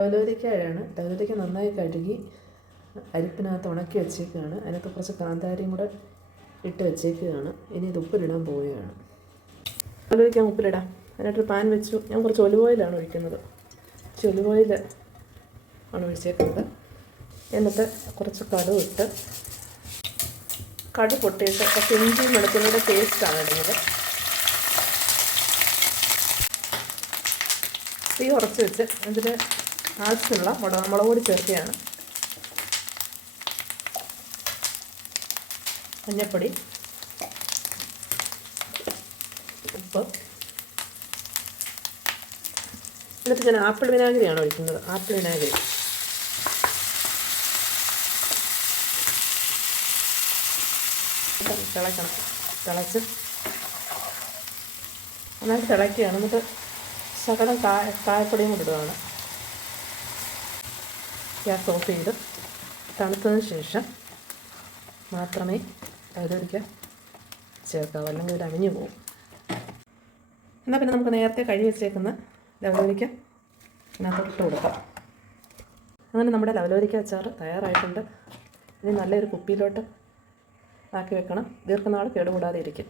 ലവലോലിക്ക നന്നായി കഴുകി അരിപ്പിനകത്ത് ഉണക്കി വെച്ചേക്കുകയാണ്. അതിനകത്ത് കുറച്ച് കാന്താരിയും കൂടെ ഇട്ട് വെച്ചേക്കുകയാണ്. ഇനി ഇത് ഉപ്പിലിടാൻ പോവുകയാണ്. ലവലോലിക്ക ഉപ്പിലിടാം. അതിനായിട്ടൊരു പാൻ വെച്ചു. ഞാൻ കുറച്ച് ഒലിവ് ഓയിലാണ് ഒഴിക്കുന്നത്. ഒലിവ് ഓയിൽ ആണ് ഒഴിച്ചേക്കുന്നത്. എന്നിട്ട് കുറച്ച് കടുക് ഇട്ട് കടുക് പൊട്ടിയിട്ട് കുറച്ച് ഇഞ്ചിയും വെളുത്തുള്ളിയുടെ പേസ്റ്റാണ് ഇടുന്നത്. തീ കുറച്ച് വെച്ച് അതിന് ആവശ്യമുള്ള മുളക് പൊടി ചേർക്കുകയാണ്. മഞ്ഞൾപ്പൊടി, ഉപ്പ്. എന്നിട്ട് ഞാൻ ആപ്പിൾ വിനാഗിരിയാണ് ഒഴിക്കുന്നത്. ആപ്പിൾ വിനാഗിരി തിളയ്ക്കണം. തിളച്ച് നന്നായിട്ട് തിളയ്ക്കുകയാണ്. എന്നിട്ട് ശകലം കായപ്പൊടിയും കൂടി ഇടുകയാണ്. ഗ്യാസ് ഓഫ് ചെയ്ത് തണുത്തതിന് ശേഷം മാത്രമേ ലവലോലിക്ക ചേർക്കാവൂ, അല്ലെങ്കിൽ ഇത് അമിഞ്ഞു പോകും. എന്നാൽ പിന്നെ നമുക്ക് നേരത്തെ കഴുകി വെച്ചേക്കുന്ന ലവലോലിക്ക ഇതിനകത്തോട്ട് കൊടുക്കാം. അങ്ങനെ നമ്മുടെ ലവലോലിക്ക അച്ചാർ തയ്യാറായിട്ടുണ്ട്. ഇനി നല്ലൊരു കുപ്പിയിലോട്ട് ആക്കി വെക്കണം. ദീർഘനാൾ കേടുകൂടാതെ ഇരിക്കും.